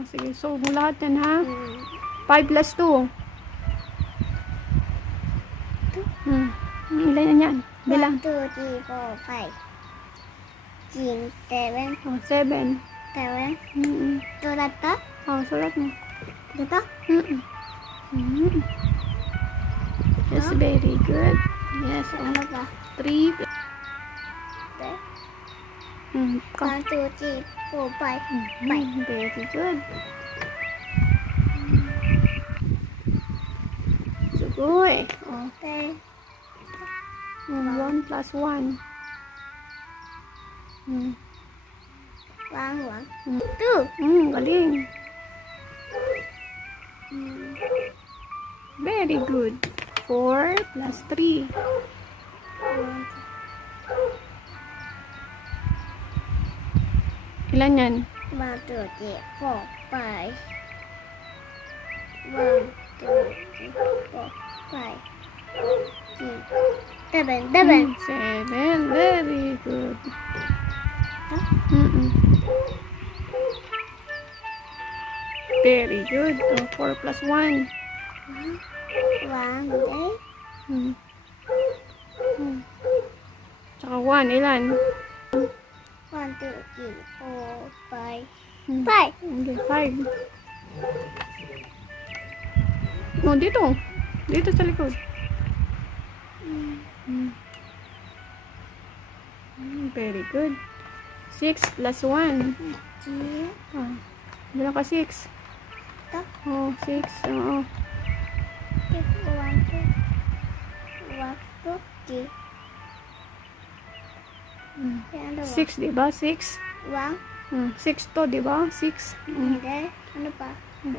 Oh, sige. So, mo lahat yan, ha? 5 plus 2. Ilan yan yan? Bilang. 1, 2, 3, 4, 5, 6, 7, Oh, 7. 7. Sulat to? Oh, sulat mo. Dito? That's very good. Yes. Ano ba? 3. 1, 2, 3, 4, 5. Very good. Sugoy. Okay. 1 plus 1. 1, 1, 2. Galing. Very good. 4 plus 3. Ilan yan? 1, 2, 3, 4, 5. 1, 2, 3, 4, 5, 6, 7. 7. 7. Very good. Very good. 4 plus 1. 1, okay? Tsaka 1. Ilan? 1, 2, 3, 4, 5. 5. Okay, 5. Oh, dito. Dito sa likod. Very good. 6 plus 1. Bilang ka 6. Ito? Oh, 6. Oo. 1, 2, 3. 6, diba? 6. 1. 6 to, diba? 6. Hindi. Ano pa? 1,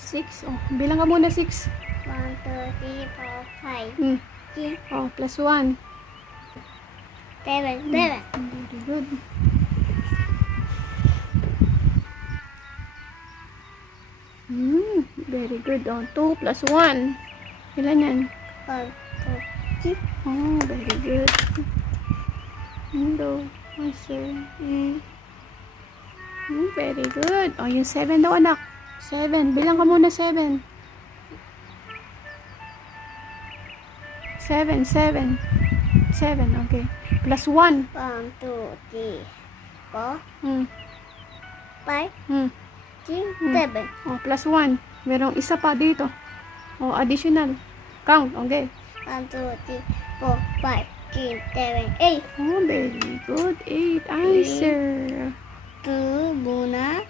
6. Oh, bilang ka muna 6. 1, 2, 3, 4, 5, 6, Oh, plus 1. 7. 7. Very good. Very good. Oh, 2 plus 1. Ilan yan? 1, 2, 3. Oh, very good. Hello. Answer. Very good. Oh, yung 7 daw, anak. 7. Bilang ka muna 7. 7, 7. 7, okay. Plus 1. 1, 2, 3, 4, 5, 6, 7. Oh, plus 1. Merong isa pa dito. Oh, additional. Count, okay. 1, 2, 3, 4, 5, 6, 7, 8. Oh, very good. 8. Answer. 2 muna.